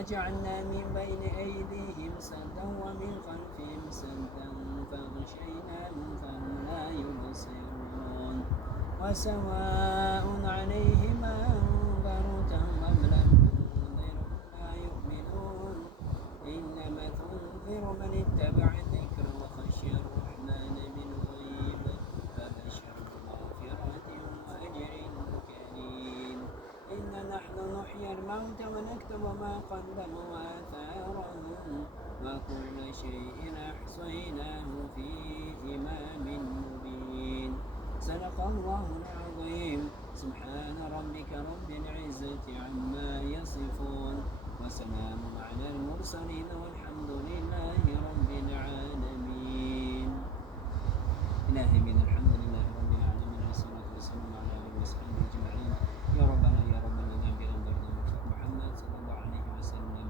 وجعلنا من بين أيديهم سدا ومن خلفهم سدا فغشيناهم فهم لا يبصرون وسواء عليهم أنذرتهم أم لم تنذرهم لا يؤمنون إنما تنذر من اتبع الذكر وخشي الرحمن بالغيب فبشره بمغفرة وأجر كريم إنا نحن نحيي الموتى ونكتب ما قدموا وآثارهم وكل شيء أحصيناه في إمام مبين صدق الله العظيم سبحان ربك رب العزة عما يصفون وسلام على المرسلين والحمد لله رب العالمين. إلهي من الحمد لله رب العالمين والصلاة والسلام على آله وصحبه أجمعين. يا ربنا يا ربنا نبي أنظرنا محمد صلى الله عليه وسلم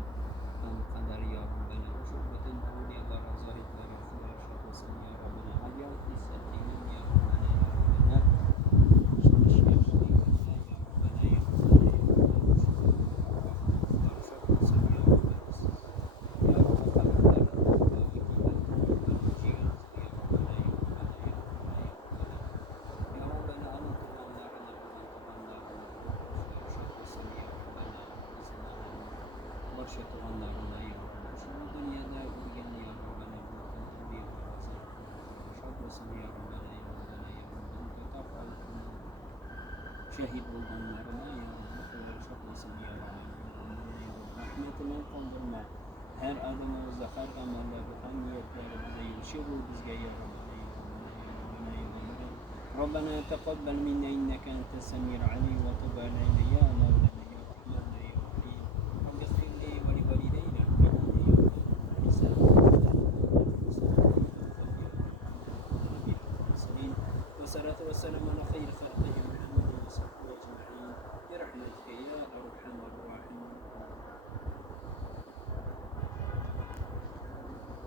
القدر يا ربنا وشربة الدهور يا دار الزاهد والرحمة والشرف يا ربنا أبيض في السلم يا ربنا يا ربنا شهد والله رمايا وشق سميع رحمة من قوم الماء هر آدم وزخر أمر بحمية ربنا يشروا بزجايا ربنا تقبل منا إنك أنت السميع العليم وتب علينا يا مولانا يا رحمن يا رحيم رب اغفر لي ولوالدينا والصلاة والسلام على خير خلق